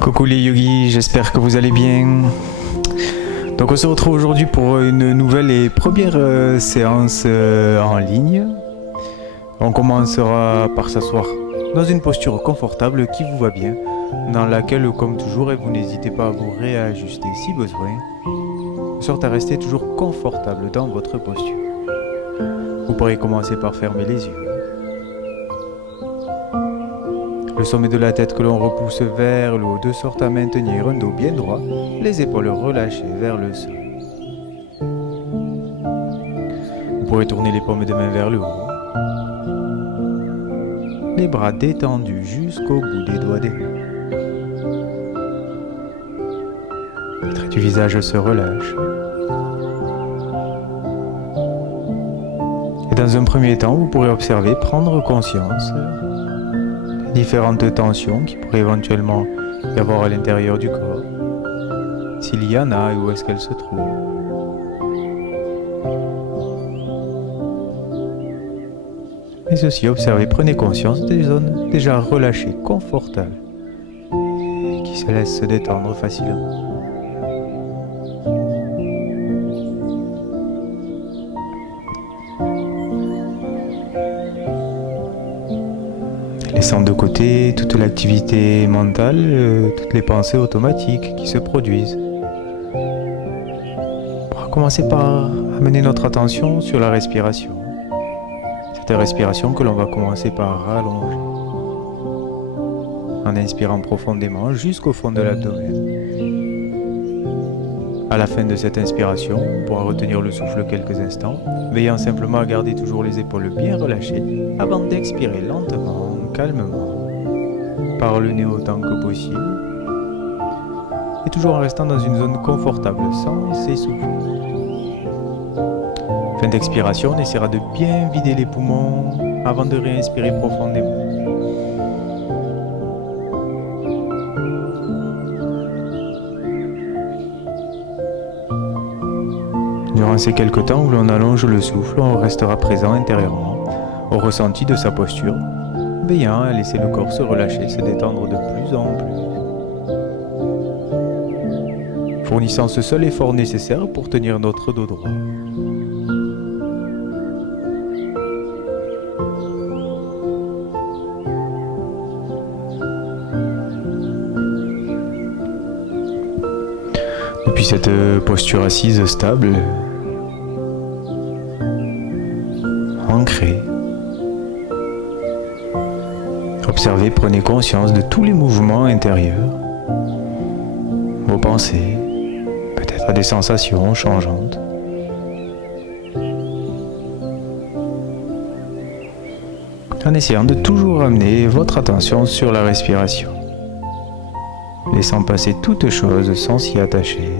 Coucou les yogis, j'espère que vous allez bien. Donc on se retrouve aujourd'hui pour une nouvelle et première séance en ligne. On commencera par s'asseoir dans une posture confortable qui vous va bien, dans laquelle, comme toujours, et vous n'hésitez pas à vous réajuster si besoin, de sorte à rester toujours confortable dans votre posture. Vous pourrez commencer par fermer les yeux. Le sommet de la tête que l'on repousse vers le haut, de sorte à maintenir un dos bien droit, les épaules relâchées vers le sol. Vous pourrez tourner les paumes de main vers le haut, les bras détendus jusqu'au bout des doigts des mains. Les traits du visage se relâchent. Et dans un premier temps, vous pourrez observer, prendre conscience différentes tensions qui pourraient éventuellement y avoir à l'intérieur du corps, s'il y en a et où est-ce qu'elles se trouvent. Mais aussi observez, prenez conscience des zones déjà relâchées, confortables, et qui se laissent se détendre facilement. Laissant de côté toute l'activité mentale, toutes les pensées automatiques qui se produisent. On va commencer par amener notre attention sur la respiration. Cette respiration que l'on va commencer par rallonger. En inspirant profondément jusqu'au fond de l'abdomen. À la fin de cette inspiration, on pourra retenir le souffle quelques instants, veillant simplement à garder toujours les épaules bien relâchées avant d'expirer lentement, calmement, par le nez autant que possible, et toujours en restant dans une zone confortable sans s'essouffler. Fin d'expiration, on essaiera de bien vider les poumons avant de réinspirer profondément. Durant ces quelques temps où l'on allonge le souffle, on restera présent intérieurement au ressenti de sa posture, veillant à laisser le corps se relâcher, se détendre de plus en plus, fournissant ce seul effort nécessaire pour tenir notre dos droit. Depuis cette posture assise stable, ancrée, observez, prenez conscience de tous les mouvements intérieurs, vos pensées, peut-être des sensations changeantes. En essayant de toujours amener votre attention sur la respiration, laissant passer toute chose sans s'y attacher.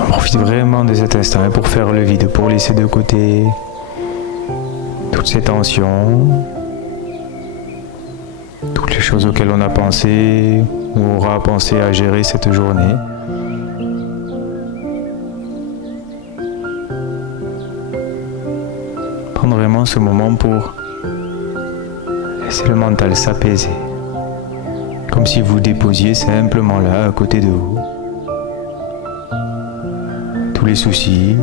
On profite vraiment de cet instant pour faire le vide, pour laisser de côté toutes ces tensions, toutes les choses auxquelles on a pensé ou aura pensé à gérer cette journée. Prendre vraiment ce moment pour laisser le mental s'apaiser, comme si vous déposiez simplement là, à côté de vous, tous les soucis,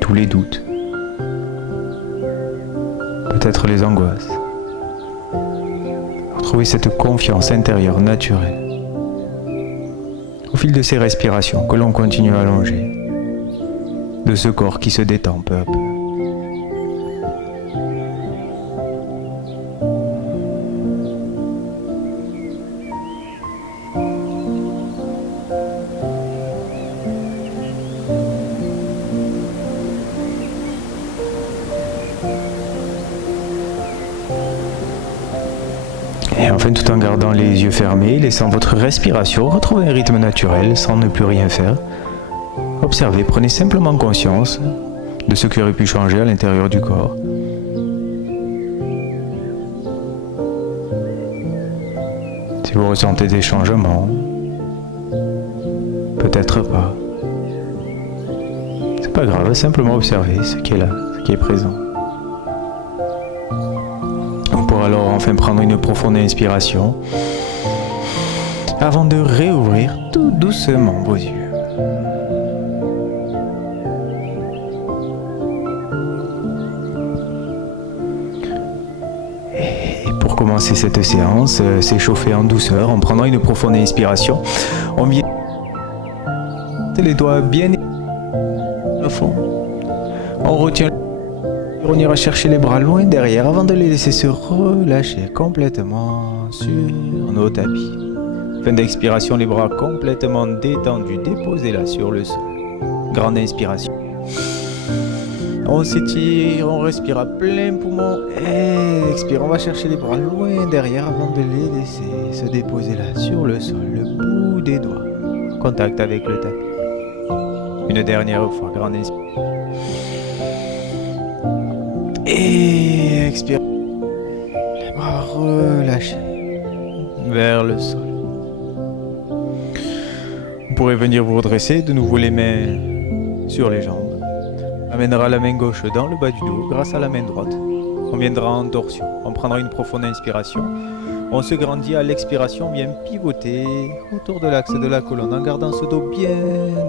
tous les doutes, peut-être les angoisses. Retrouvez cette confiance intérieure naturelle au fil de ces respirations que l'on continue à allonger, de ce corps qui se détend peu à peu. Et enfin, tout en gardant les yeux fermés, laissant votre respiration retrouver un rythme naturel sans ne plus rien faire, observez, prenez simplement conscience de ce qui aurait pu changer à l'intérieur du corps. Si vous ressentez des changements, peut-être pas. C'est pas grave, simplement observer ce qui est là, ce qui est présent. On pourra alors enfin prendre une profonde inspiration avant de réouvrir tout doucement vos yeux. Et pour commencer cette séance, s'échauffer en douceur en prenant une profonde inspiration. On vient les doigts bien au fond. On retient. On ira chercher les bras loin derrière avant de les laisser se relâcher complètement sur nos tapis. Fin d'expiration, les bras complètement détendus, déposez-la sur le sol. Grande inspiration. On s'étire, on respire à plein poumon. Expire, on va chercher les bras loin derrière avant de les laisser se déposer là sur le sol, le bout des doigts. Contact avec le tapis. Une dernière fois, grande inspiration. Et expire. Les bras relâchés vers le sol. Vous pourrez venir vous redresser, de nouveau les mains sur les jambes. On amènera la main gauche dans le bas du dos grâce à la main droite. On viendra en torsion. On prendra une profonde inspiration. On se grandit à l'expiration, on vient pivoter autour de l'axe de la colonne en gardant ce dos bien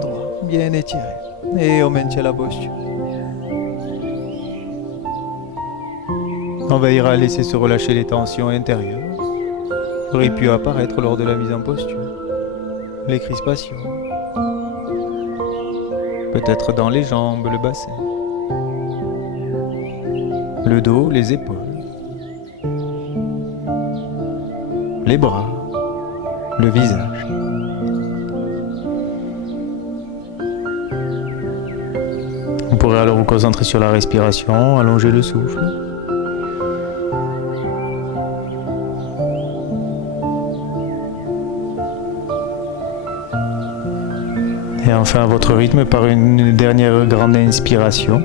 droit, bien étiré. Et on maintient la posture. On veillera à laisser se relâcher les tensions intérieures qui auraient pu apparaître lors de la mise en posture. Les crispations. Peut-être dans les jambes, le bassin. Le dos, les épaules. Les bras. Le visage. Vous pourrez alors vous concentrer sur la respiration, allonger le souffle. Et enfin à votre rythme par une dernière grande inspiration.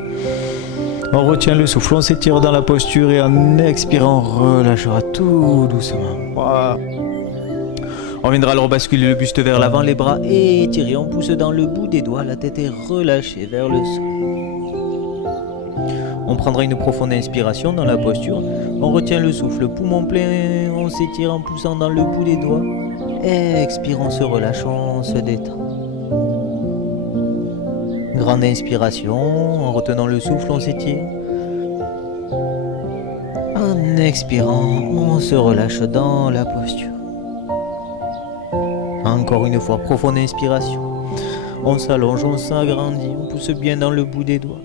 On retient le souffle, on s'étire dans la posture et en expirant, on relâchera tout doucement. Wow. On viendra alors basculer le buste vers l'avant, les bras étirés, on pousse dans le bout des doigts, la tête est relâchée vers le sol. On prendra une profonde inspiration dans la posture, on retient le souffle, poumon plein, on s'étire en poussant dans le bout des doigts. Expire, on se relâche, on se détend. Grande inspiration, en retenant le souffle, on s'étire. En expirant, on se relâche dans la posture. Encore une fois, profonde inspiration. On s'allonge, on s'agrandit, on pousse bien dans le bout des doigts.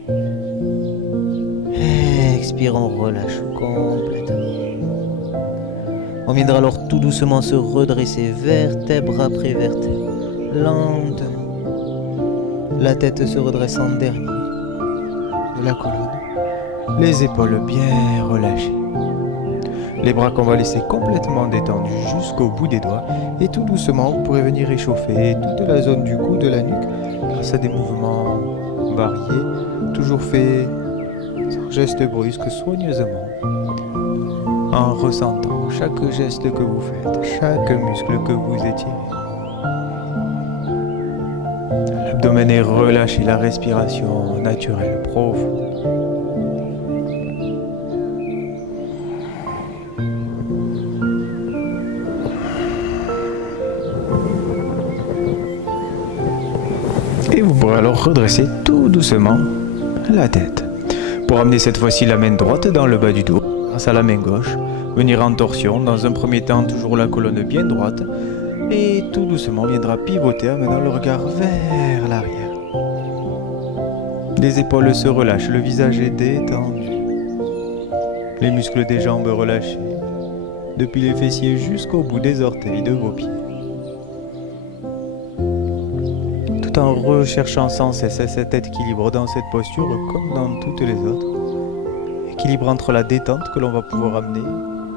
Expire, on relâche complètement. On viendra alors tout doucement se redresser, vertèbre après vertèbre, lentement. La tête se redresse en dernier de la colonne. Les épaules bien relâchées. Les bras qu'on va laisser complètement détendus jusqu'au bout des doigts. Et tout doucement, vous pourrez venir échauffer toute la zone du cou, de la nuque, grâce à des mouvements variés, toujours faits sans geste brusque, soigneusement, en ressentant chaque geste que vous faites, chaque muscle que vous étirez. L'abdomen est relâché, la respiration naturelle, profonde. Et vous pourrez alors redresser tout doucement la tête. Pour amener cette fois-ci la main droite dans le bas du dos, grâce à la main gauche, venir en torsion, dans un premier temps toujours la colonne bien droite, et tout doucement viendra pivoter, amenant le regard vers l'arrière. Les épaules se relâchent, le visage est détendu. Les muscles des jambes relâchés, depuis les fessiers jusqu'au bout des orteils de vos pieds. Tout en recherchant sans cesse cet équilibre dans cette posture, comme dans toutes les autres. Équilibre entre la détente que l'on va pouvoir amener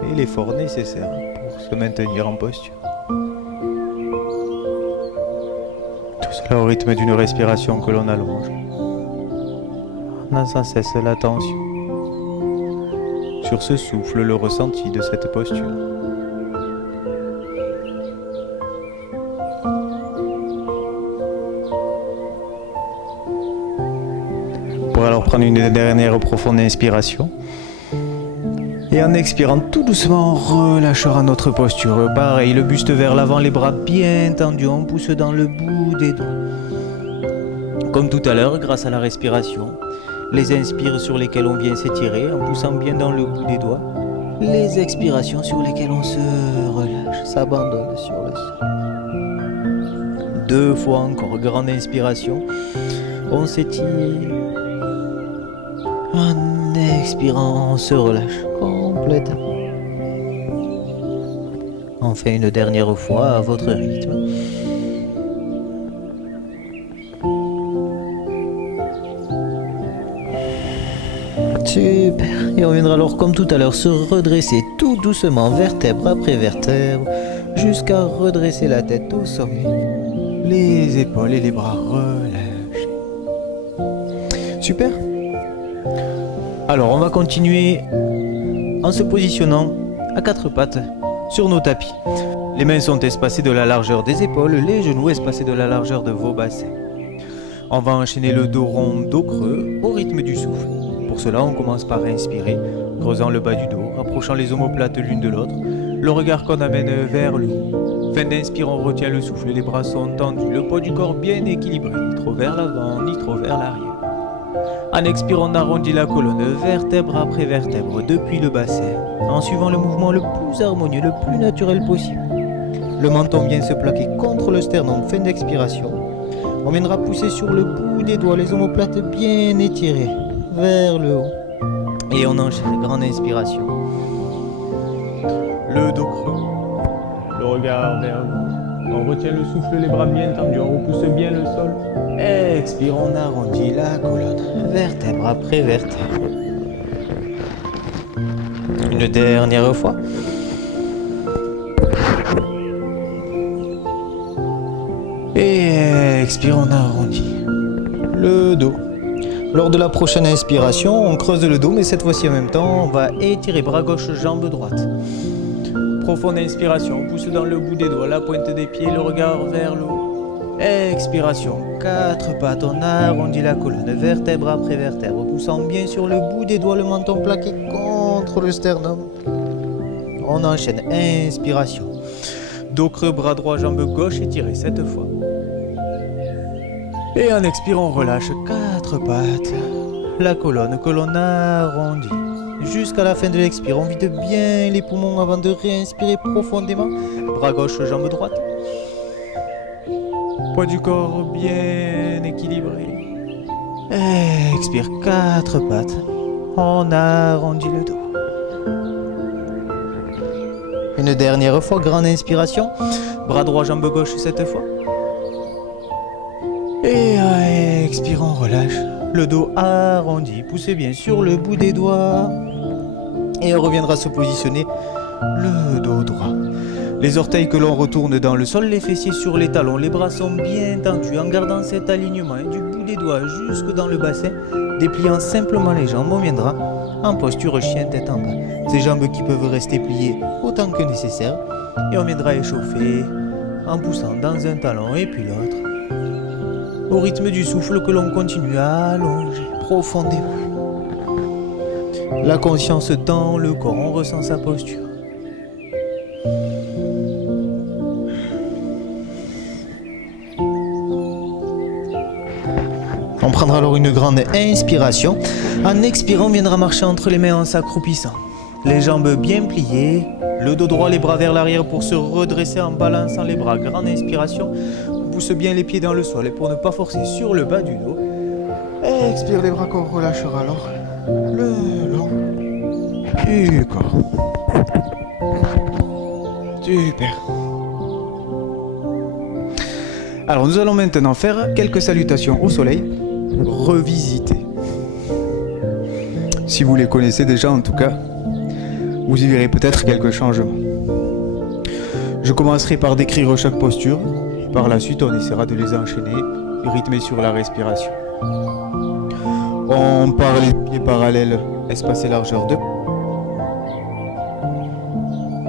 et l'effort nécessaire pour se maintenir en posture. Tout cela au rythme d'une respiration que l'on allonge. On a sans cesse l'attention sur ce souffle, le ressenti de cette posture. prendre une dernière profonde inspiration. Et en expirant tout doucement, on relâchera notre posture. Pareil, le buste vers l'avant, les bras bien tendus, on pousse dans le bout des doigts. Comme tout à l'heure, grâce à la respiration, les inspires sur lesquelles on vient s'étirer en poussant bien dans le bout des doigts. Les expirations sur lesquelles on se relâche, s'abandonne sur le sol. 2 fois encore, grande inspiration, on s'étire. En expirant, on se relâche complètement. Enfin, une dernière fois à votre rythme. Super. Et on viendra alors, comme tout à l'heure, se redresser tout doucement, vertèbre après vertèbre, jusqu'à redresser la tête au sommet. Les épaules et les bras relâchés. Super. Alors, on va continuer en se positionnant à 4 pattes sur nos tapis. Les mains sont espacées de la largeur des épaules, les genoux espacés de la largeur de vos bassins. On va enchaîner le dos rond, dos creux au rythme du souffle. Pour cela, on commence par inspirer, creusant le bas du dos, rapprochant les omoplates l'une de l'autre, le regard qu'on amène vers le haut. Fin d'inspire, on retient le souffle, les bras sont tendus, le poids du corps bien équilibré, ni trop vers l'avant, ni trop vers l'arrière. En expirant, on arrondit la colonne, vertèbre après vertèbre, depuis le bassin, en suivant le mouvement le plus harmonieux, le plus naturel possible. Le menton vient se plaquer contre le sternum, fin d'expiration. On viendra pousser sur le bout des doigts, les omoplates bien étirées, vers le haut. Et on enchaîne, grande inspiration. Le dos creux, le regard vers le haut. On retient le souffle, les bras bien tendus, on repousse bien le sol. Expire, on arrondit la colonne, vertèbre après vertèbre. Une dernière fois. Et expire, on arrondit le dos. Lors de la prochaine inspiration, on creuse le dos, mais cette fois-ci en même temps, on va étirer bras gauche, jambe droite. Profonde inspiration, on pousse dans le bout des doigts, la pointe des pieds, le regard vers le haut. Expiration, 4 pattes, on arrondit la colonne, vertèbre après vertèbre, poussant bien sur le bout des doigts, le menton plaqué contre le sternum. On enchaîne, inspiration. Dos creux, bras droit, jambe gauche étirée cette fois. Et en expirant, on relâche 4 pattes, la colonne que l'on arrondit. Jusqu'à la fin de l'expire, on vide bien les poumons avant de réinspirer profondément. Bras gauche, jambe droite. Poids du corps bien équilibré. Expire 4 pattes. On arrondit le dos. Une dernière fois, grande inspiration. Bras droit, jambe gauche cette fois. Et expire, on relâche. Le dos arrondi, poussez bien sur le bout des doigts. Et on reviendra se positionner le dos droit. Les orteils que l'on retourne dans le sol, les fessiers sur les talons, les bras sont bien tendus en gardant cet alignement du bout des doigts jusque dans le bassin, dépliant simplement les jambes, on viendra en posture chien tête en bas. Ces jambes qui peuvent rester pliées autant que nécessaire et on viendra échauffer en poussant dans un talon et puis l'autre. Au rythme du souffle que l'on continue à allonger profondément. La conscience dans le corps, on ressent sa posture. On prendra alors une grande inspiration. En expirant, on viendra marcher entre les mains en s'accroupissant. Les jambes bien pliées, le dos droit, les bras vers l'arrière pour se redresser en balançant les bras. Grande inspiration. Pousse bien les pieds dans le sol et pour ne pas forcer sur le bas du dos. Expire les bras qu'on relâchera alors le long du corps. Super. Alors nous allons maintenant faire quelques salutations au soleil, revisiter. Si vous les connaissez déjà en tout cas, vous y verrez peut-être quelques changements. Je commencerai par décrire chaque posture. Par la suite, on essaiera de les enchaîner, rythmer sur la respiration. On part les pieds parallèles, espacés largeur 2.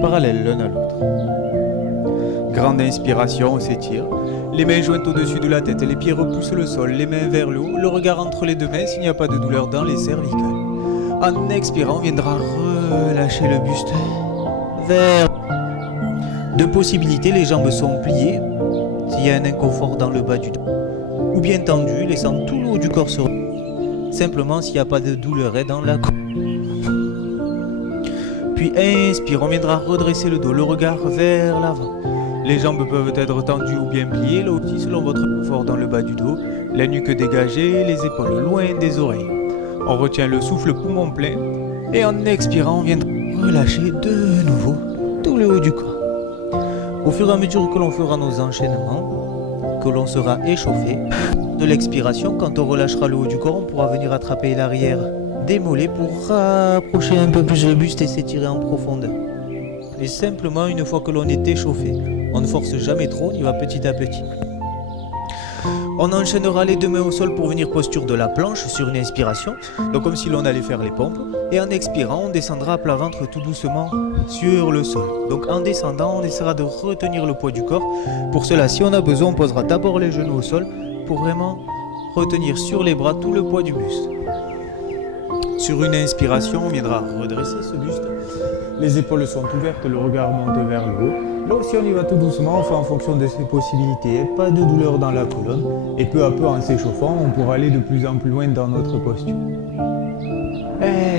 Parallèles l'un à l'autre. Grande inspiration, on s'étire. Les mains jointes au-dessus de la tête, les pieds repoussent le sol, les mains vers le haut, le regard entre les deux mains s'il n'y a pas de douleur dans les cervicales. En expirant, on viendra relâcher le buste vers... Deux possibilités, les jambes sont pliées, s'il y a un inconfort dans le bas du dos, ou bien tendues, laissant tout le haut du corps se... Simplement s'il n'y a pas de douleur dans la côte. Puis inspire, on viendra redresser le dos, le regard vers l'avant. Les jambes peuvent être tendues ou bien pliées, là aussi selon votre confort dans le bas du dos, la nuque dégagée, les épaules loin des oreilles. On retient le souffle poumon plein et en expirant, on viendra relâcher de nouveau tout le haut du corps. Au fur et à mesure que l'on fera nos enchaînements, que l'on sera échauffé, de l'expiration, quand on relâchera le haut du corps, on pourra venir attraper l'arrière des mollets pour rapprocher un peu plus le buste et s'étirer en profondeur. Et simplement, une fois que l'on est échauffé, on ne force jamais trop, on y va petit à petit. On enchaînera les deux mains au sol pour venir posture de la planche sur une inspiration, donc comme si l'on allait faire les pompes. Et en expirant, on descendra à plat ventre tout doucement sur le sol. Donc en descendant, on essaiera de retenir le poids du corps. Pour cela, si on a besoin, on posera d'abord les genoux au sol pour vraiment retenir sur les bras tout le poids du buste. Sur une inspiration, on viendra redresser ce buste. Les épaules sont ouvertes, le regard monte vers le haut. Là aussi, on y va tout doucement, on fait en fonction de ses possibilités. Pas de douleur dans la colonne. Et peu à peu, en s'échauffant, on pourra aller de plus en plus loin dans notre posture.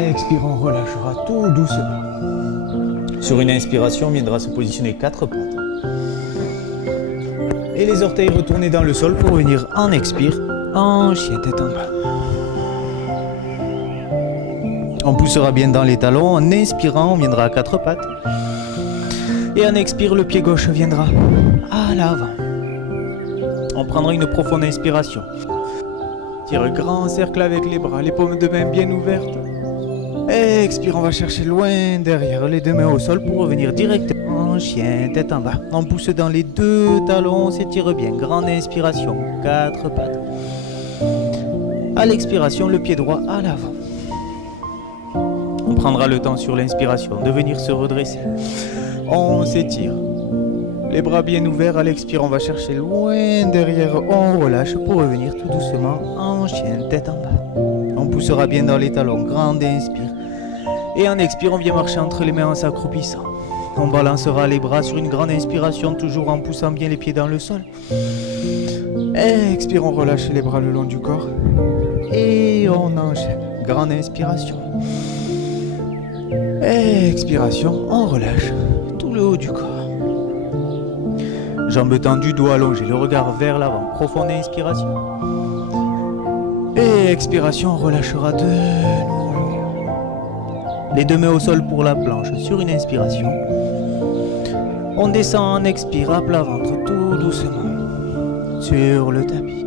Expirons, on relâchera tout doucement. Sur une inspiration, on viendra se positionner 4 pattes. Et les orteils retournés dans le sol pour venir en expire, en chien tête en bas. On poussera bien dans les talons, en inspirant, on viendra à 4 pattes. Et en expire, le pied gauche viendra à l'avant. On prendra une profonde inspiration. Tire grand cercle avec les bras, les paumes de main bien ouvertes. Expire, on va chercher loin derrière, les deux mains au sol pour revenir directement en chien, tête en bas. On pousse dans les deux talons, on s'étire bien. Grande inspiration, 4 pattes. À l'expiration, le pied droit à l'avant. On prendra le temps sur l'inspiration de venir se redresser. On s'étire. Les bras bien ouverts, à l'expire, on va chercher loin derrière, on relâche pour revenir tout doucement en chien, tête en bas. On poussera bien dans les talons, grande inspire. Et en expire, on vient marcher entre les mains en s'accroupissant. On balancera les bras sur une grande inspiration, toujours en poussant bien les pieds dans le sol. Expire, on relâche les bras le long du corps. Et on enchaîne. Grande inspiration. Expiration, on relâche tout le haut du corps. Jambes tendues, dos allongé, le regard vers l'avant. Profonde inspiration. Et expiration, on relâchera de nouveau. Les deux mains au sol pour la planche sur une inspiration. On descend en expire à plat ventre tout doucement sur le tapis.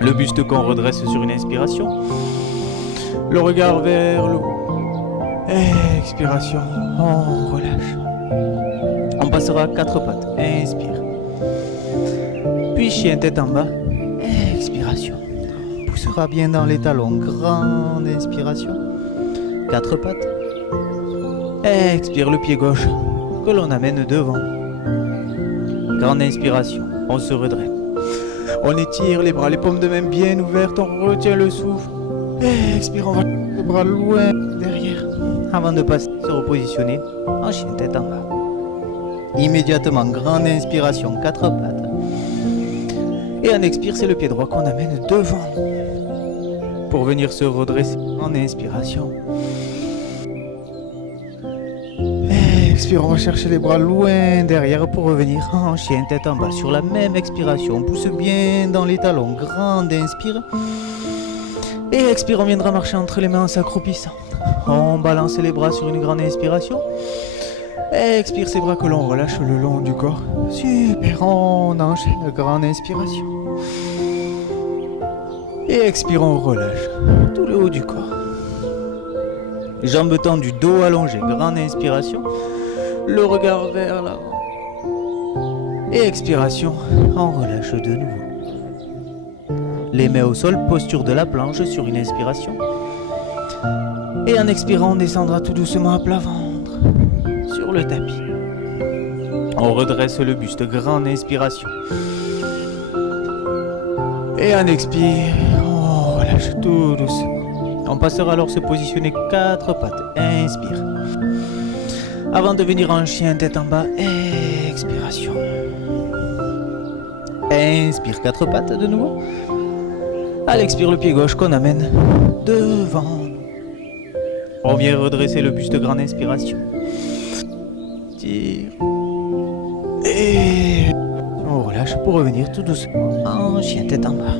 Le buste qu'on redresse sur une inspiration. Le regard vers le haut. Expiration, on relâche. On passera à 4 pattes. Inspire. Puis chien tête en bas. Expiration. On poussera bien dans les talons. Grande inspiration. 4 pattes. Expire le pied gauche que l'on amène devant. Grande inspiration. On se redresse. On étire les bras, les paumes de main bien ouvertes. On retient le souffle. Expire, on va les bras loin derrière. Avant de passer, se repositionner en chien tête en bas. Immédiatement, grande inspiration, 4 pattes. Et en expire, c'est le pied droit qu'on amène devant. Pour venir se redresser en inspiration. Expire, on va chercher les bras loin derrière pour revenir en chien tête en bas. Sur la même expiration, on pousse bien dans les talons. Grande inspire. Et expire, on viendra marcher entre les mains en s'accroupissant. On balance les bras sur une grande inspiration. Expire ces bras que l'on relâche le long du corps. Super, on enchaîne, grande inspiration. Et expire, on relâche tout le haut du corps. Jambes tendues, dos allongé, grande inspiration. Le regard vers l'avant. Et expiration, on relâche de nouveau. Les mains au sol, posture de la planche sur une inspiration. Et en expirant, on descendra tout doucement à plat ventre sur le tapis. On redresse le buste, grande inspiration. Et on expire, on relâche tout doucement. On passera alors se positionner 4 pattes. Inspire. Avant de venir en chien tête en bas, expiration. Inspire 4 pattes de nouveau. À l'expire, le pied gauche qu'on amène devant. On vient redresser le buste, grande inspiration. Tire. Et on relâche pour revenir tout doucement en chien tête en bas.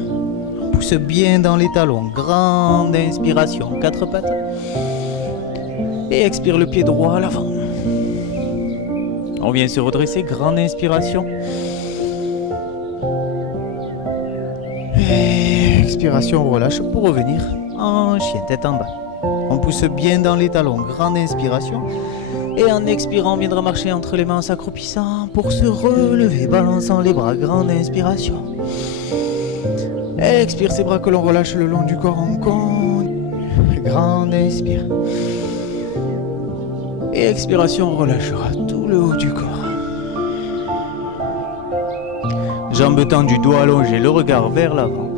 On pousse bien dans les talons, grande inspiration, 4 pattes. Et expire le pied droit à l'avant. On vient se redresser, grande inspiration. Et expiration, on relâche pour revenir en chien tête en bas. On pousse bien dans les talons, grande inspiration. Et en expirant, on viendra marcher entre les mains en s'accroupissant pour se relever, balançant les bras, grande inspiration. Expire ces bras que l'on relâche le long du corps, on continue. Grande inspire. Et expiration, on relâchera tout le haut du corps. Jambes tendues, doigts allongés, le regard vers l'avant.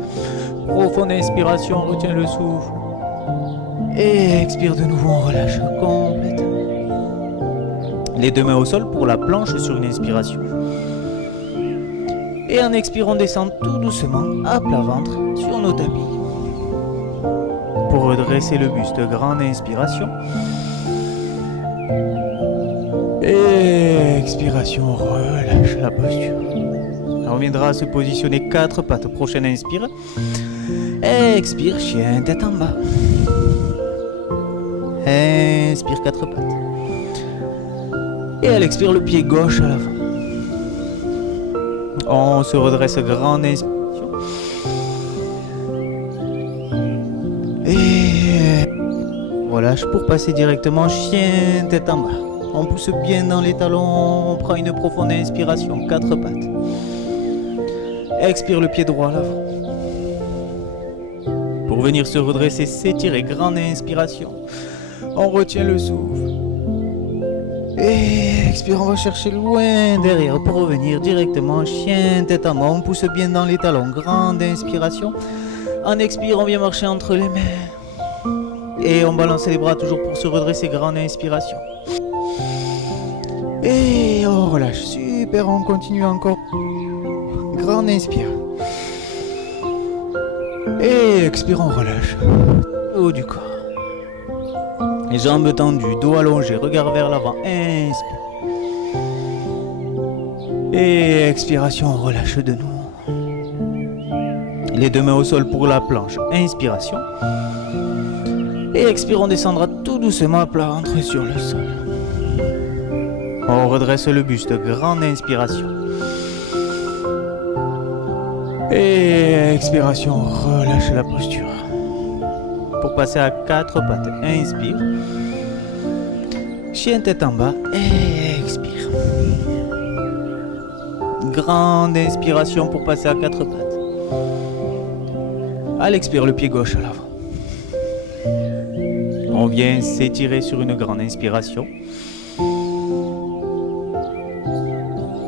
Profonde inspiration, on retient le souffle. Et expire de nouveau, on relâche complètement. Les deux mains au sol pour la planche sur une inspiration. Et en expirant, on descend tout doucement à plat ventre sur nos tapis. Pour redresser le buste, grande inspiration. Et expiration, on relâche la posture. On reviendra à se positionner 4 pattes. Prochaine inspire. Expire, chien tête en bas. Inspire 4 pattes. Et elle expire le pied gauche à l'avant. On se redresse, grande inspiration. Et relâche pour passer directement chien tête en bas. On pousse bien dans les talons, on prend une profonde inspiration, 4 pattes. Expire le pied droit à l'avant. Pour venir se redresser, s'étirer, grande inspiration. On retient le souffle. Et expire, on va chercher loin derrière pour revenir directement chien tête en bas. On pousse bien dans les talons, grande inspiration. En expire, on vient marcher entre les mains. Et on balance les bras toujours pour se redresser, grande inspiration. Et on relâche, super, on continue encore. Grande inspire. Et expire, on relâche. Haut du corps. Les jambes tendues, dos allongé, regard vers l'avant. Inspire. Et expiration, on relâche de nouveau. Les deux mains au sol pour la planche. Inspiration. Et expire, on descendra tout doucement à plat ventre sur le sol. On redresse le buste, grande inspiration. Et expiration, on relâche la posture. Pour passer à 4 pattes, inspire. Chien tête en bas, et expire. Grande inspiration pour passer à 4 pattes. À l'expire, le pied gauche à l'avant. On vient s'étirer sur une grande inspiration.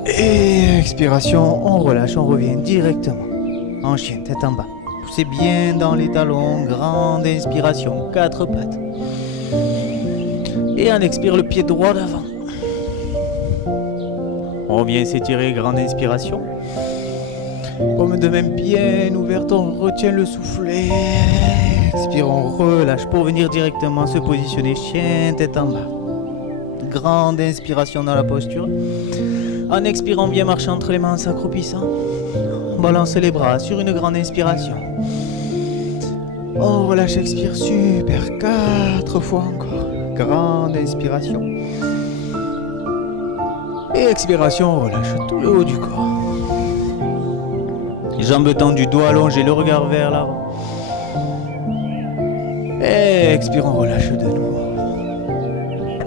Et expiration, on relâche, on revient directement en chien tête en bas. Poussez bien dans les talons, grande inspiration, 4 pattes. Et on expire le pied droit d'avant. On vient s'étirer, grande inspiration. Paume de main bien ouverte, on retient le souffle. Expire, on relâche pour venir directement se positionner chien tête en bas. Grande inspiration dans la posture. En expirant, bien marcher entre les mains en s'accroupissant. On balance les bras sur une grande inspiration. On relâche, expire, super, 4 fois encore. Grande inspiration. Et expiration, on relâche tout le haut du corps. Les jambes tendues, doigts allongés, le regard vers l'avant. Et expire, on relâche de nouveau.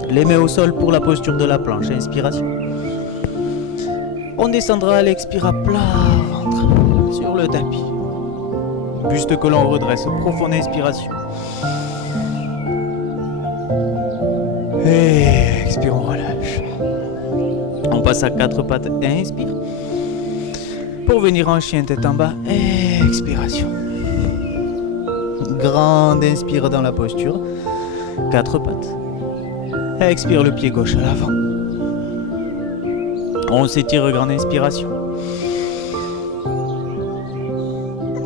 Les mains au sol pour la posture de la planche. Inspiration. On descendra à l'expire à plat ventre sur le tapis. Buste que l'on redresse, profonde inspiration. Et expire, on relâche. On passe à quatre pattes, inspire. Pour venir en chien tête en bas, expiration. Grande inspire dans la posture, quatre pattes. Expire le pied gauche à l'avant. On s'étire, grande inspiration.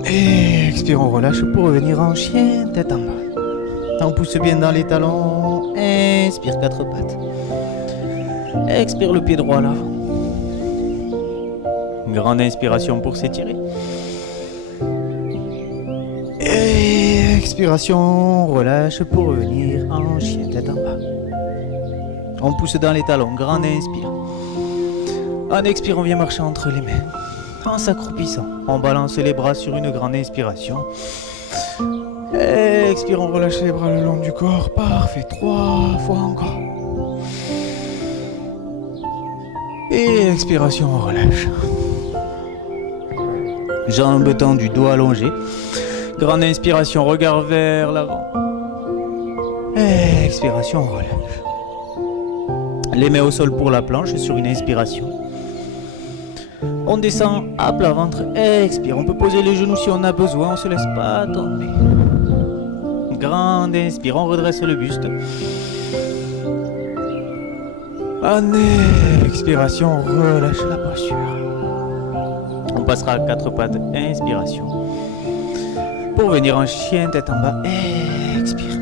Et expire, on relâche pour revenir en chien tête en bas. On pousse bien dans les talons, inspire quatre pattes. Expire le pied droit à l'avant. Grande inspiration pour s'étirer. Et expiration, relâche pour revenir en chien tête en bas. On pousse dans les talons, grande inspire. En expire, on vient marcher entre les mains. En s'accroupissant, on balance les bras sur une grande inspiration. Expire, on relâche les bras le long du corps. Parfait, 3 fois encore. Et expiration, on relâche. Jambes tendues, dos allongé. Grande inspiration, regard vers l'avant. Expiration, on relâche. Les mains au sol pour la planche sur une inspiration. On descend à plat ventre, expire. On peut poser les genoux si on a besoin, on se laisse pas tomber. Grande inspire, on redresse le buste. En expiration, on relâche la posture. On passera à quatre pattes, inspiration. Pour venir en chien, tête en bas, expire.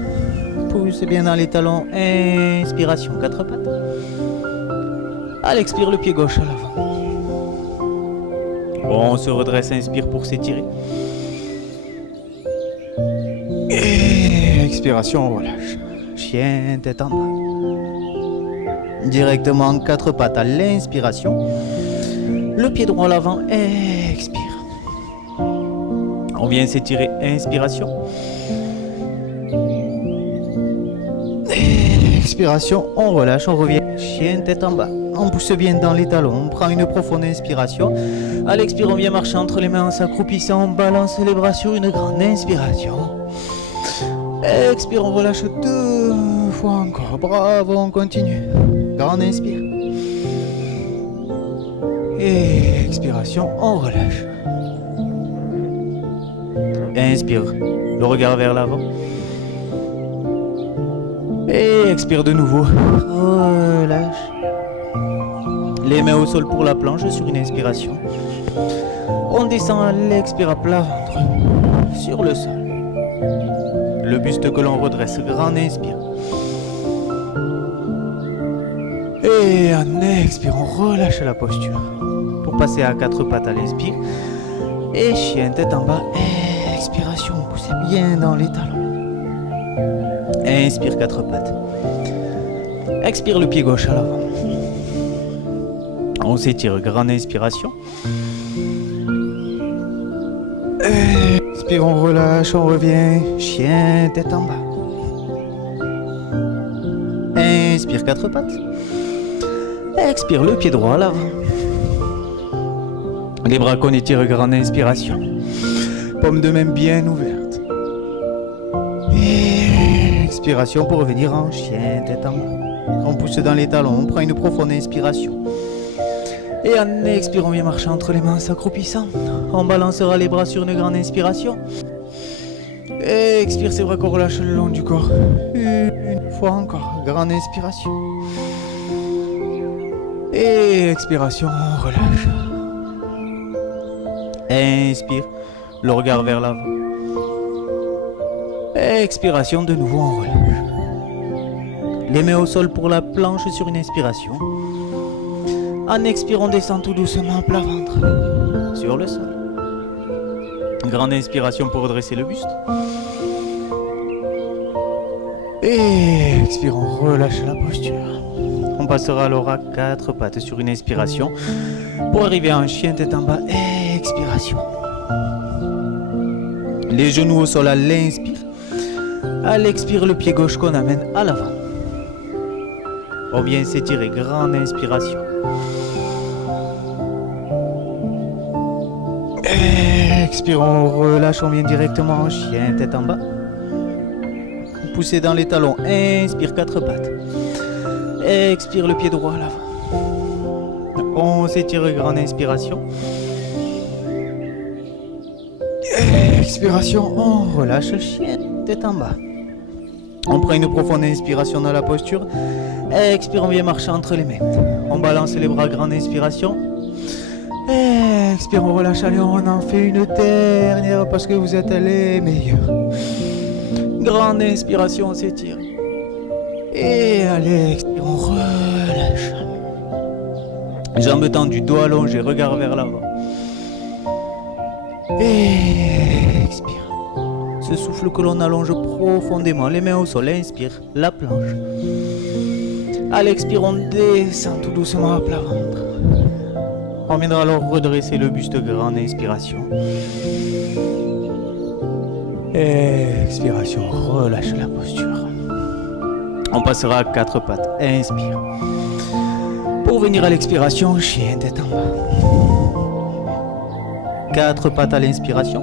Pousse bien dans les talons, inspiration, quatre pattes. À l'expire, le pied gauche à l'avant. On se redresse, inspire pour s'étirer. Et expiration, on relâche. Chien, tête en bas. Directement quatre pattes à l'inspiration. Le pied droit à l'avant, expire. On vient s'étirer, inspiration. Expiration, on relâche, on revient. Chien, tête en bas. On pousse bien dans les talons, on prend une profonde inspiration. À l'expire, on vient marcher entre les mains en s'accroupissant. On balance les bras sur une grande inspiration. Expire, on relâche 2 fois encore. Bravo, on continue. Grande inspire. Et expiration, on relâche. Inspire, le regard vers l'avant. Et expire de nouveau. Relâche. Les mains au sol pour la planche sur une inspiration. On descend à l'expire à plat ventre. Sur le sol. Le buste que l'on redresse. Grande inspire. Et en expire, on relâche la posture. Pour passer à quatre pattes à l'inspire. Et chien, tête en bas. Expiration, poussez bien dans les talons. Inspire, quatre pattes. Expire, le pied gauche à l'avant. On s'étire, grande inspiration. Expire, on relâche, on revient. Chien, tête en bas. Inspire, quatre pattes. Expire, le pied droit à l'avant. Les bras qu'on étire, grande inspiration. Paume de main bien ouverte. Et expiration pour revenir en chien, tête en bas. On pousse dans les talons, on prend une profonde inspiration. Et en expire, on vient marcher entre les mains en s'accroupissant. On balancera les bras sur une grande inspiration. Et expire, c'est vrai qu'on relâche le long du corps. Une fois encore, grande inspiration. Et expiration, on relâche. Inspire, le regard vers l'avant. Expiration, de nouveau, on relâche. Les mains au sol pour la planche sur une inspiration. En expirant, on descend tout doucement à plat ventre. Sur le sol. Grande inspiration pour redresser le buste. Et expire, on relâche la posture. On passera alors à quatre pattes sur une inspiration. Pour arriver à un chien tête en bas. Expiration. Les genoux au sol à l'inspire. À l'expire, le pied gauche qu'on amène à l'avant. On vient s'étirer, grande inspiration. Expire, on relâche, on vient directement en chien, tête en bas. Poussez dans les talons, inspire, quatre pattes. Expire, le pied droit à l'avant. On s'étire, grande inspiration. Expiration, on relâche, chien, tête en bas. On prend une profonde inspiration dans la posture. Expire, on vient marcher entre les mains. On balance les bras, grande inspiration. Expire, on relâche, allez, on en fait une dernière parce que vous êtes les meilleurs. Grande inspiration, on s'étire. Et allez, expire, on relâche. Jambes tendues, dos allongé, regard vers l'avant. Et expire. Ce souffle que l'on allonge profondément, les mains au sol, inspire, la planche. À l'expire, on descend tout doucement à plat ventre. On viendra alors redresser le buste, grande inspiration. Expiration, relâche la posture. On passera à 4 pattes, inspire. Pour venir à l'expiration, chien tête en bas. 4 pattes à l'inspiration.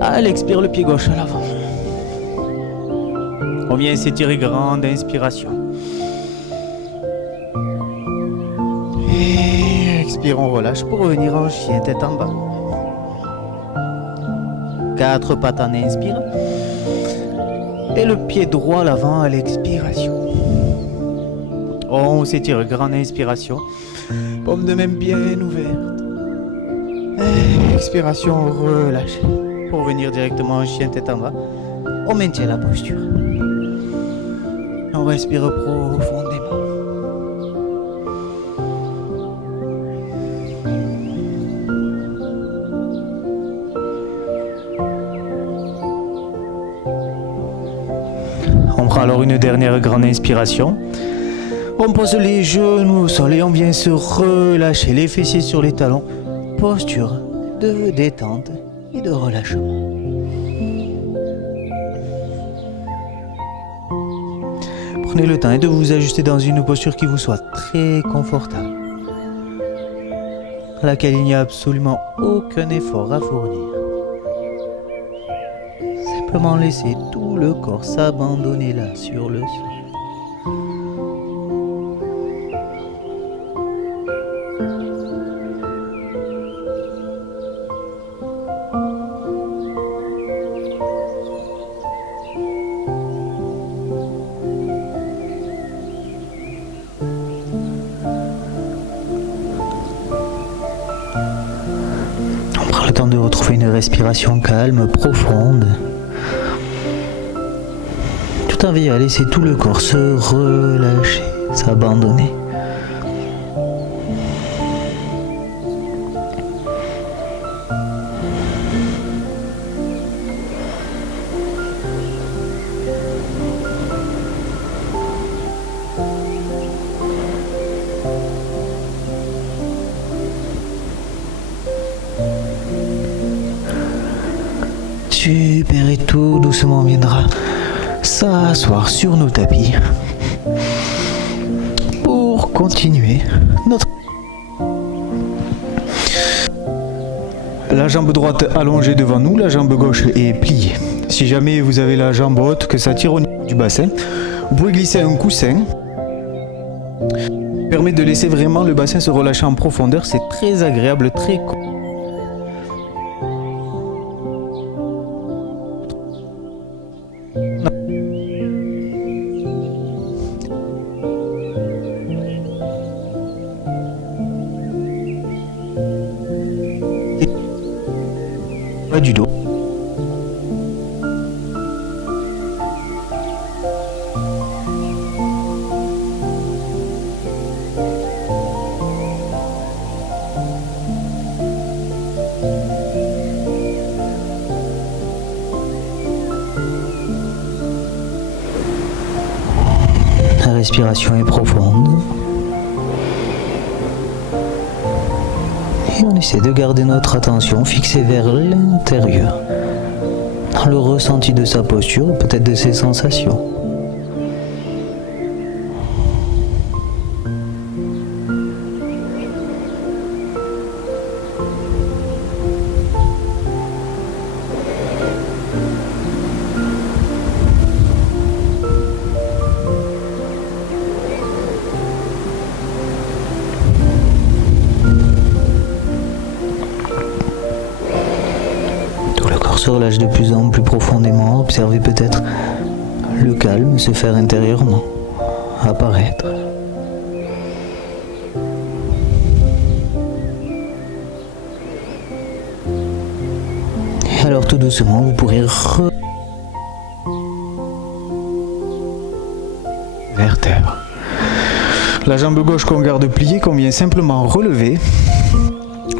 À l'expire, le pied gauche à l'avant. On vient s'étirer, grande inspiration. Et expire, on relâche pour revenir en chien tête en bas. 4 pattes en inspire. Et le pied droit à l'avant à l'expiration. On s'étire, grande inspiration. Paume de main bien ouverte. Expiration, relâche. Pour venir directement en chien tête en bas. On maintient la posture. On respire profondément. On prend alors une dernière grande inspiration. On pose les genoux au sol et on vient se relâcher, les fessiers sur les talons. Posture de détente et de relâchement. Prenez le temps de vous ajuster dans une posture qui vous soit très confortable, à laquelle il n'y a absolument aucun effort à fournir. Simplement laissez tout le corps s'abandonner là sur le sol. On prend le temps de retrouver une respiration calme, profonde. Tout en veillant à laisser tout le corps se relâcher, s'abandonner. Super, et tout doucement on viendra s'asseoir sur nos tapis pour continuer notre... La jambe droite allongée devant nous, la jambe gauche est pliée. Si jamais vous avez la jambe haute, que ça tire au niveau du bassin, vous pouvez glisser un coussin. Ça permet de laisser vraiment le bassin se relâcher en profondeur, c'est très agréable, très cool. Du dos. La respiration est profonde. Et on essaie de garder notre attention fixée vers l'intérieur, dans le ressenti de sa posture, peut-être de ses sensations. se relâche de plus en plus profondément. Observez peut-être le calme se faire intérieurement apparaître. Et alors tout doucement, vous pourrez vers terre. La jambe gauche qu'on garde pliée, qu'on vient simplement relever.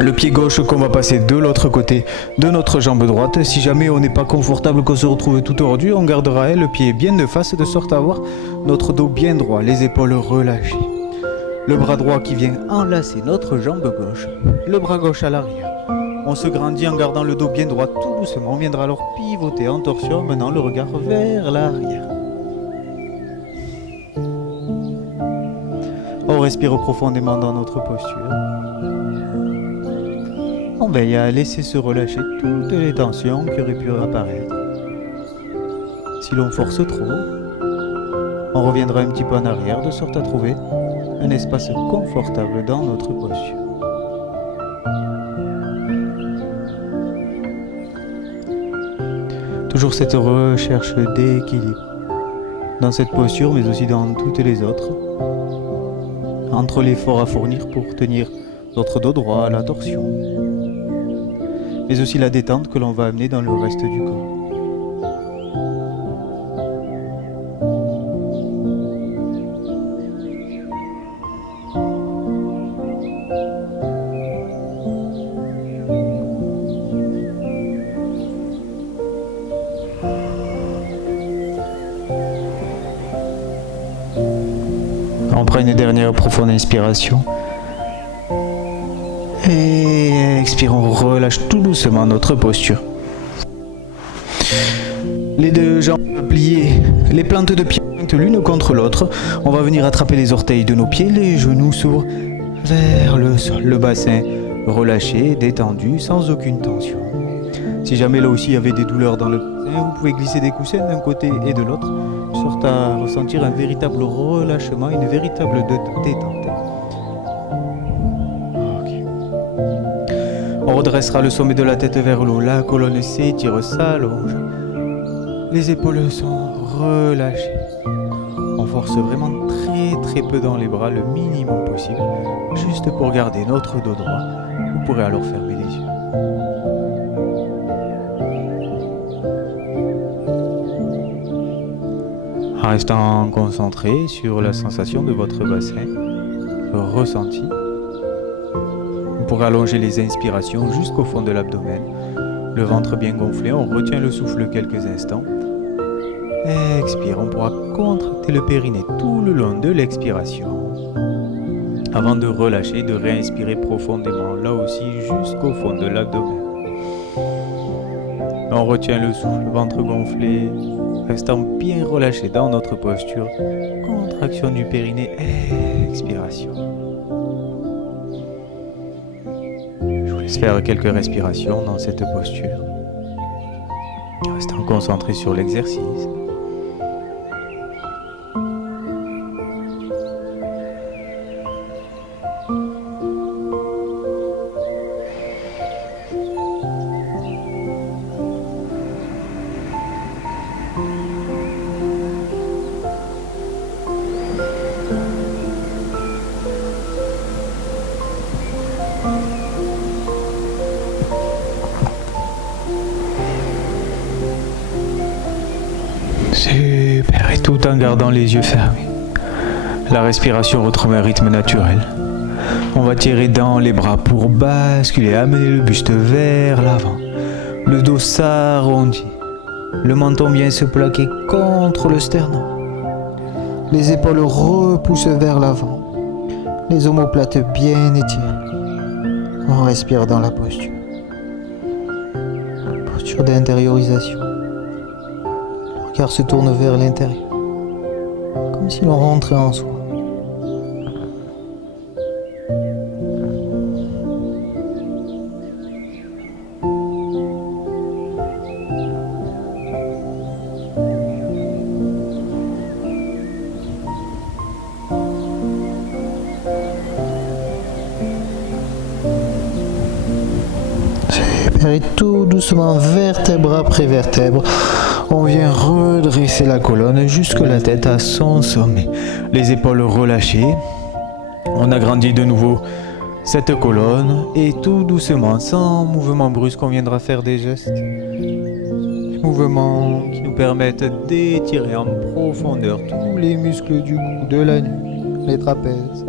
Le pied gauche qu'on va passer de l'autre côté de notre jambe droite. Si jamais on n'est pas confortable, qu'on se retrouve tout tordu, on gardera le pied bien de face de sorte à avoir notre dos bien droit, les épaules relâchées. Le bras droit qui vient enlacer notre jambe gauche, le bras gauche à l'arrière. On se grandit en gardant le dos bien droit tout doucement. On viendra alors pivoter en torsion, menant le regard vers l'arrière. On respire profondément dans notre posture. On veille à laisser se relâcher toutes les tensions qui auraient pu apparaître. Si l'on force trop, on reviendra un petit peu en arrière de sorte à trouver un espace confortable dans notre posture. Toujours cette recherche d'équilibre dans cette posture, mais aussi dans toutes les autres. Entre l'effort à fournir pour tenir notre dos droit à la torsion, mais aussi la détente que l'on va amener dans le reste du corps. On prend une dernière profonde inspiration. Et expirons, on relâche tout doucement notre posture. Les deux jambes pliées, les plantes de pied l'une contre l'autre. On va venir attraper les orteils de nos pieds, les genoux s'ouvrent vers le sol, le bassin relâché, détendu, sans aucune tension. Si jamais là aussi il y avait des douleurs dans le bassin, vous pouvez glisser des coussins d'un côté et de l'autre, de sorte à ressentir un véritable relâchement, une véritable détente. On redressera le sommet de la tête vers le haut, la colonne s'étire, s'allonge. Les épaules sont relâchées. On force vraiment très peu dans les bras, le minimum possible, juste pour garder notre dos droit. Vous pourrez alors fermer les yeux. En restant concentré sur la sensation de votre bassin, le ressenti. Vous pourrez allonger les inspirations jusqu'au fond de l'abdomen. Le ventre bien gonflé, on retient le souffle quelques instants. Expire, on pourra contracter le périnée tout le long de l'expiration. Avant de relâcher, de réinspirer profondément, là aussi jusqu'au fond de l'abdomen. On retient le souffle, ventre gonflé, restant bien relâché dans notre posture. Contraction du périnée, expiration. Je vous laisse faire quelques respirations dans cette posture. Restant concentré sur l'exercice. Super, et tout en gardant les yeux fermés. La respiration retrouve un rythme naturel. On va tirer dans les bras pour basculer, amener le buste vers l'avant. Le dos s'arrondit. Le menton vient se plaquer contre le sternum. Les épaules repoussent vers l'avant. Les omoplates bien étirées. On respire dans la posture. Posture d'intériorisation. Le regard se tourne vers l'intérieur. Comme si l'on rentrait en soi. Et tout doucement, vertèbre après vertèbre, on vient redresser la colonne jusque la tête à son sommet. Les épaules relâchées. On agrandit de nouveau cette colonne et tout doucement, sans mouvement brusque, on viendra faire des gestes. Des mouvements qui nous permettent d'étirer en profondeur tous les muscles du cou, de la nuque, les trapèzes.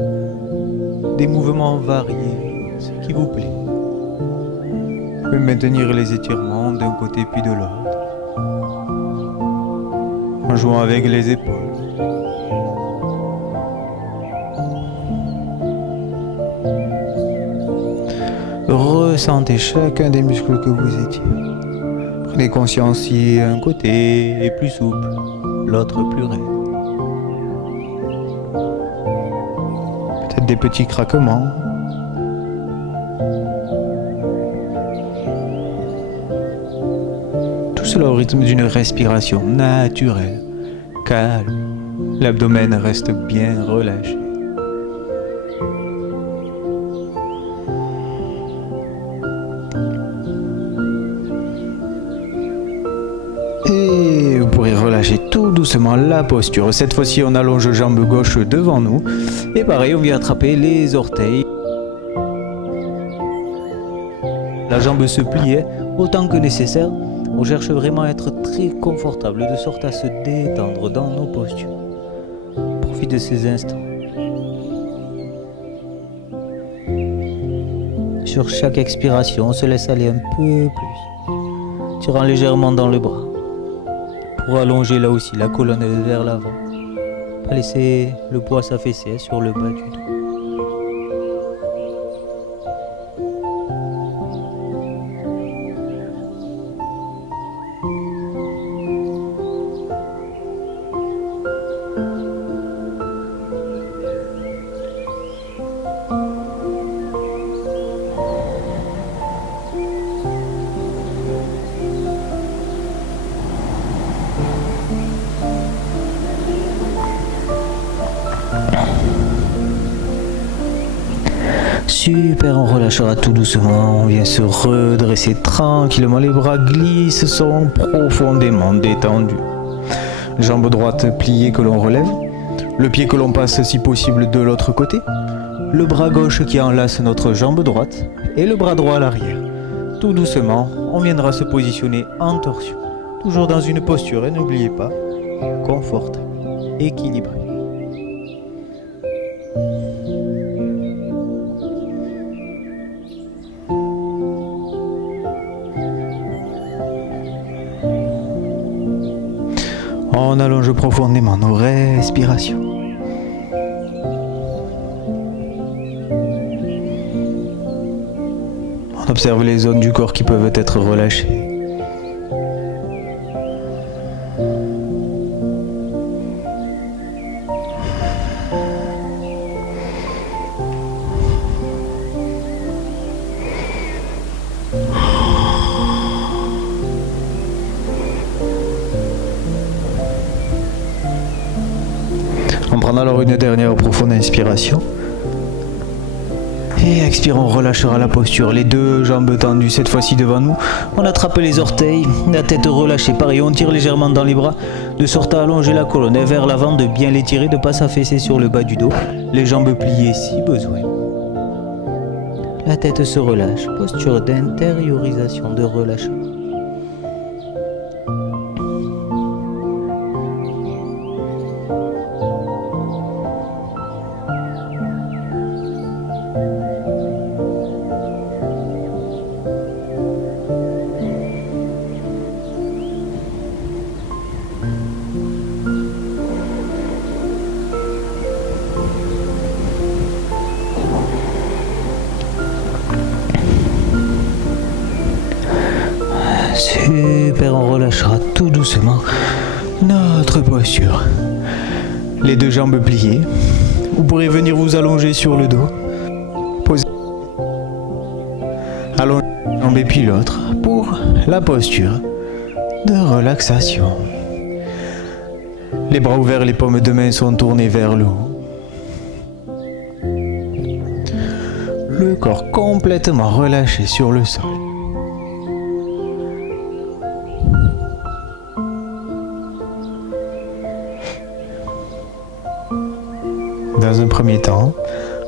Des mouvements variés, ce qui vous plaît. Vous pouvez maintenir les étirements d'un côté puis de l'autre, en jouant avec les épaules. Ressentez chacun des muscles que vous étirez. Prenez conscience si un côté est plus souple, l'autre plus raide. Peut-être des petits craquements. Tout cela au rythme d'une respiration naturelle, calme. L'abdomen reste bien relâché. Et vous pourrez relâcher tout doucement la posture. Cette fois-ci, on allonge jambe gauche devant nous. Et pareil, on vient attraper les orteils. La jambe se plie autant que nécessaire. On cherche vraiment à être très confortable, de sorte à se détendre dans nos postures. Profite de ces instants. Sur chaque expiration, on se laisse aller un peu plus, tirant légèrement dans le bras. Pour allonger là aussi la colonne vers l'avant. Pas laisser le poids s'affaisser sur le bas du dos. Super, on relâchera tout doucement, on vient se redresser tranquillement, les bras glissent, sont profondément détendus. Jambe droite pliée que l'on relève, le pied que l'on passe si possible de l'autre côté, le bras gauche qui enlace notre jambe droite et le bras droit à l'arrière. Tout doucement, on viendra se positionner en torsion, toujours dans une posture, et n'oubliez pas, confortable, équilibré. On allonge profondément nos respirations. On observe les zones du corps qui peuvent être relâchées. On prend alors une dernière profonde inspiration. Et expirons, on relâchera la posture, les deux jambes tendues cette fois-ci devant nous. On attrape les orteils, la tête relâchée. Pareil, on tire légèrement dans les bras, de sorte à allonger la colonne vers l'avant, de bien l'étirer, de ne pas s'affaisser sur le bas du dos. Les jambes pliées si besoin. La tête se relâche, posture d'intériorisation, de relâchement. Super, on relâchera tout doucement notre posture. Les deux jambes pliées. Vous pourrez venir vous allonger sur le dos. Posez. Allongez une jambe et puis l'autre pour la posture de relaxation. Les bras ouverts, les paumes de main sont tournées vers le haut. Le corps complètement relâché sur le sol. Dans un premier temps,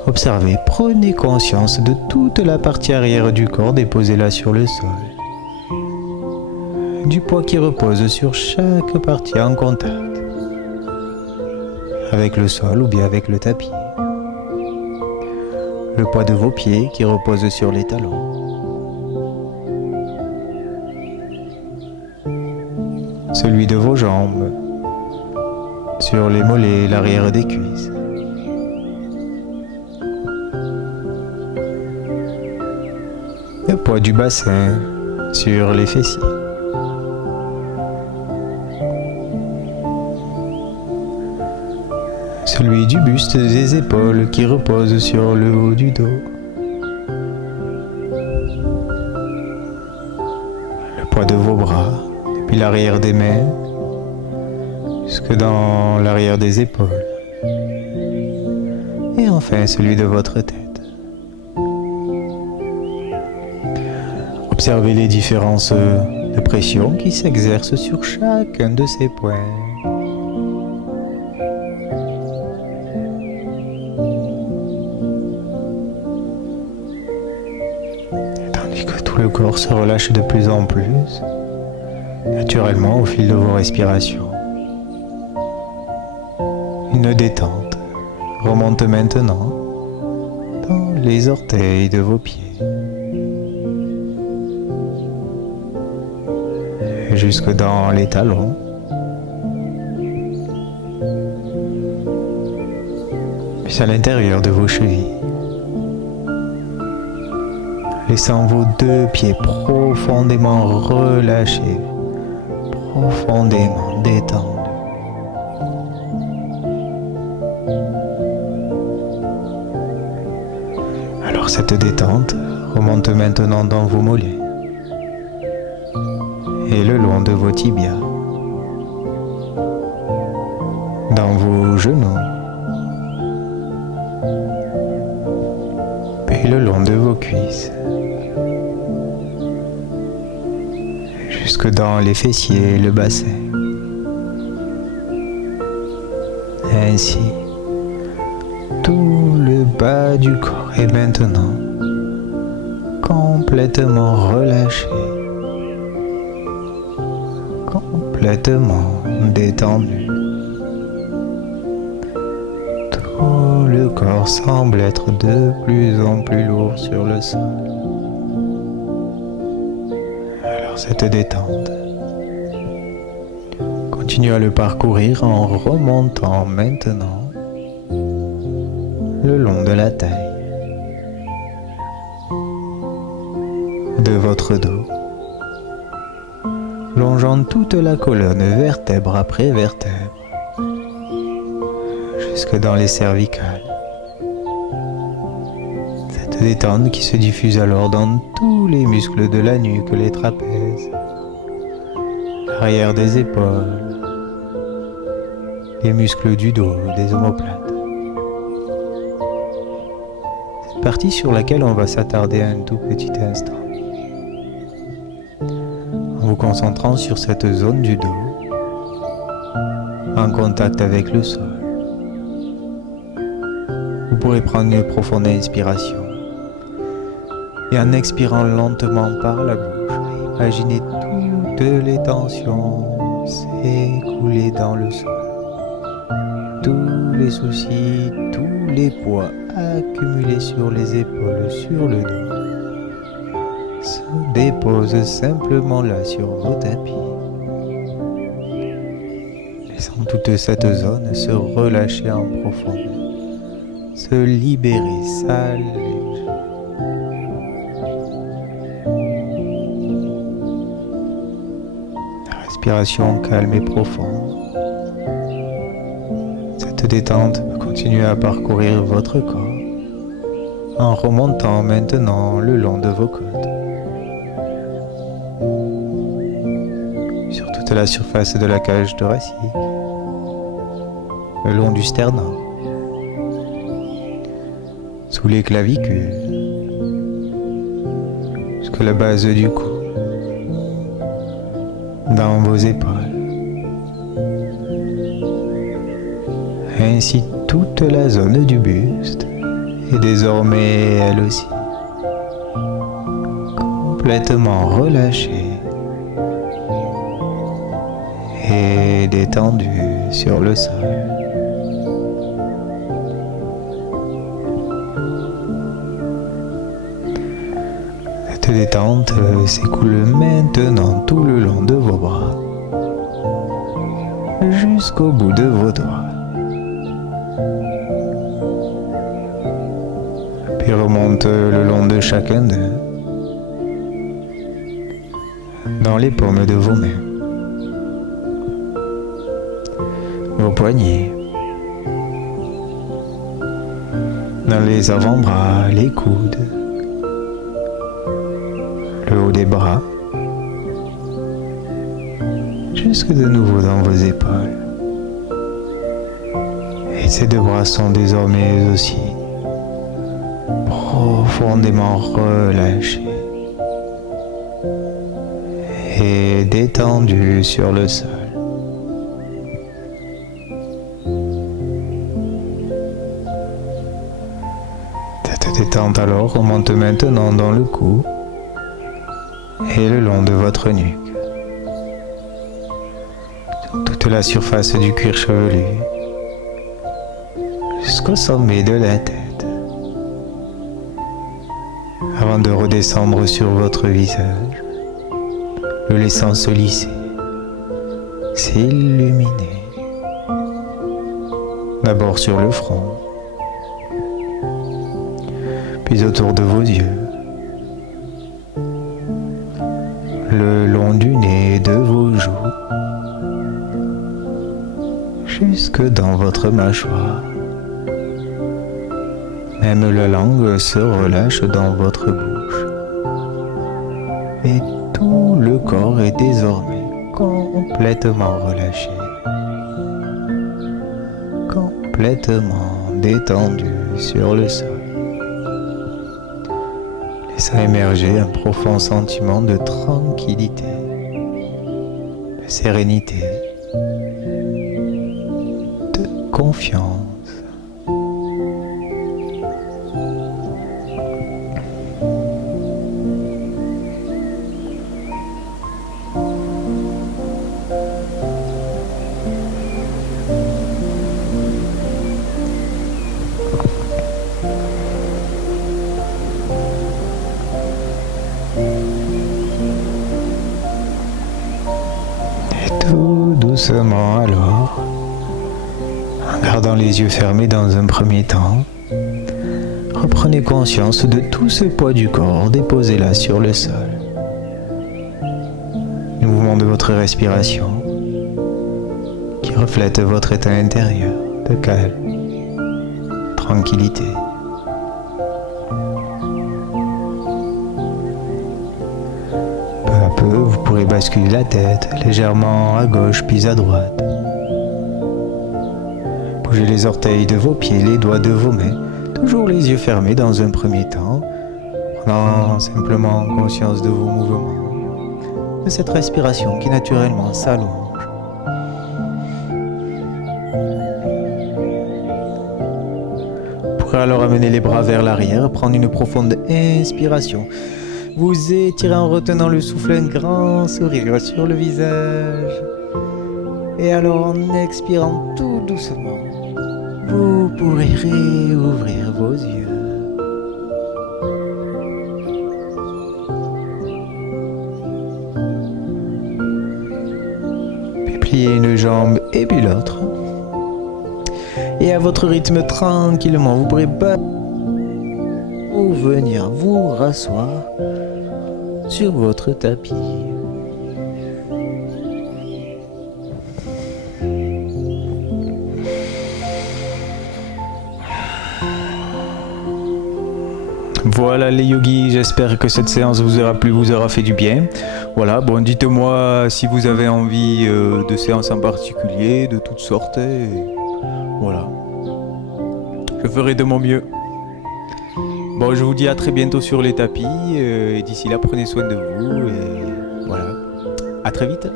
observez, prenez conscience de toute la partie arrière du corps, déposez-la sur le sol. Du poids qui repose sur chaque partie en contact avec le sol ou bien avec le tapis. Le poids de vos pieds qui repose sur les talons. Celui de vos jambes sur les mollets et l'arrière des cuisses. Le poids du bassin sur les fessiers. Celui du buste et des épaules qui repose sur le haut du dos. Le poids de vos bras, depuis l'arrière des mains jusque dans l'arrière des épaules. Et enfin celui de votre tête. Observez les différences de pression qui s'exercent sur chacun de ces points. Le corps se relâche de plus en plus, naturellement au fil de vos respirations. Une détente remonte maintenant dans les orteils de vos pieds, jusque dans les talons, puis à l'intérieur de vos chevilles. Laissant vos deux pieds profondément relâchés, profondément détendus. Alors cette détente remonte maintenant dans vos mollets et le long de vos tibias, dans vos genoux et le long de vos cuisses. Jusque dans les fessiers et le bassin. Ainsi, tout le bas du corps est maintenant complètement relâché, complètement détendu. Tout le corps semble être de plus en plus lourd sur le sol. Cette détente. Continue à le parcourir en remontant maintenant le long de la taille, de votre dos, longeant toute la colonne vertèbre après vertèbre, jusque dans les cervicales. Cette détente qui se diffuse alors dans tous les muscles de la nuque, les trapèzes, l'arrière des épaules, les muscles du dos, des omoplates. Cette partie sur laquelle on va s'attarder un tout petit instant, en vous concentrant sur cette zone du dos, en contact avec le sol. Vous pourrez prendre une profonde inspiration. Et en expirant lentement par la bouche, imaginez toutes les tensions s'écouler dans le sol. Tous les soucis, tous les poids accumulés sur les épaules, sur le dos, se déposent simplement là sur vos tapis. Laissant toute cette zone se relâcher en profondeur, se libérer, s'alléger. Respiration calme et profonde. Cette détente peut continuer à parcourir votre corps en remontant maintenant le long de vos côtes, sur toute la surface de la cage thoracique, le long du sternum, sous les clavicules, jusqu'à la base du cou, dans vos épaules. Ainsi, toute la zone du buste est désormais elle aussi complètement relâchée et détendue sur le sol. Cette détente s'écoule maintenant tout le long de vos bras, jusqu'au bout de vos doigts. Puis remonte le long de chacun d'eux, dans les paumes de vos mains, vos poignets, dans les avant-bras, les coudes, le haut des bras, jusque de nouveau dans vos épaules. Et ces deux bras sont désormais aussi profondément relâchés et détendus sur le sol. Cette détente alors remonte maintenant dans le cou et le long de votre nuque, sur toute la surface du cuir chevelu, jusqu'au sommet de la tête, avant de redescendre sur votre visage, le laissant se lisser, s'illuminer, d'abord sur le front, puis autour de vos yeux, le long du nez et de vos joues, jusque dans votre mâchoire. Même la langue se relâche dans votre bouche. Et tout le corps est désormais complètement relâché, complètement détendu sur le sol, laissant émerger un profond sentiment de tranquillité, de sérénité, de confiance. Tout doucement alors, en gardant les yeux fermés dans un premier temps, reprenez conscience de tout ce poids du corps déposé là sur le sol. Le mouvement de votre respiration qui reflète votre état intérieur de calme, tranquillité. Vous pourrez basculer la tête légèrement à gauche puis à droite. Bougez les orteils de vos pieds, les doigts de vos mains, toujours les yeux fermés dans un premier temps, prenant simplement conscience de vos mouvements, de cette respiration qui naturellement s'allonge. Vous pourrez alors amener les bras vers l'arrière, prendre une profonde inspiration. Vous étirez en retenant le souffle, un grand sourire sur le visage. Et alors en expirant tout doucement, vous pourrez réouvrir vos yeux. Puis pliez une jambe et puis l'autre. Et à votre rythme tranquillement, vous pourrez venir vous rasseoir sur votre tapis. Voilà les yogis, j'espère que cette séance vous aura plu, vous aura fait du bien. Voilà, bon, dites-moi si vous avez envie de séances en particulier, de toutes sortes. Et voilà, je ferai de mon mieux. Bon, je vous dis à très bientôt sur les tapis, et d'ici là, prenez soin de vous, et voilà, à très vite.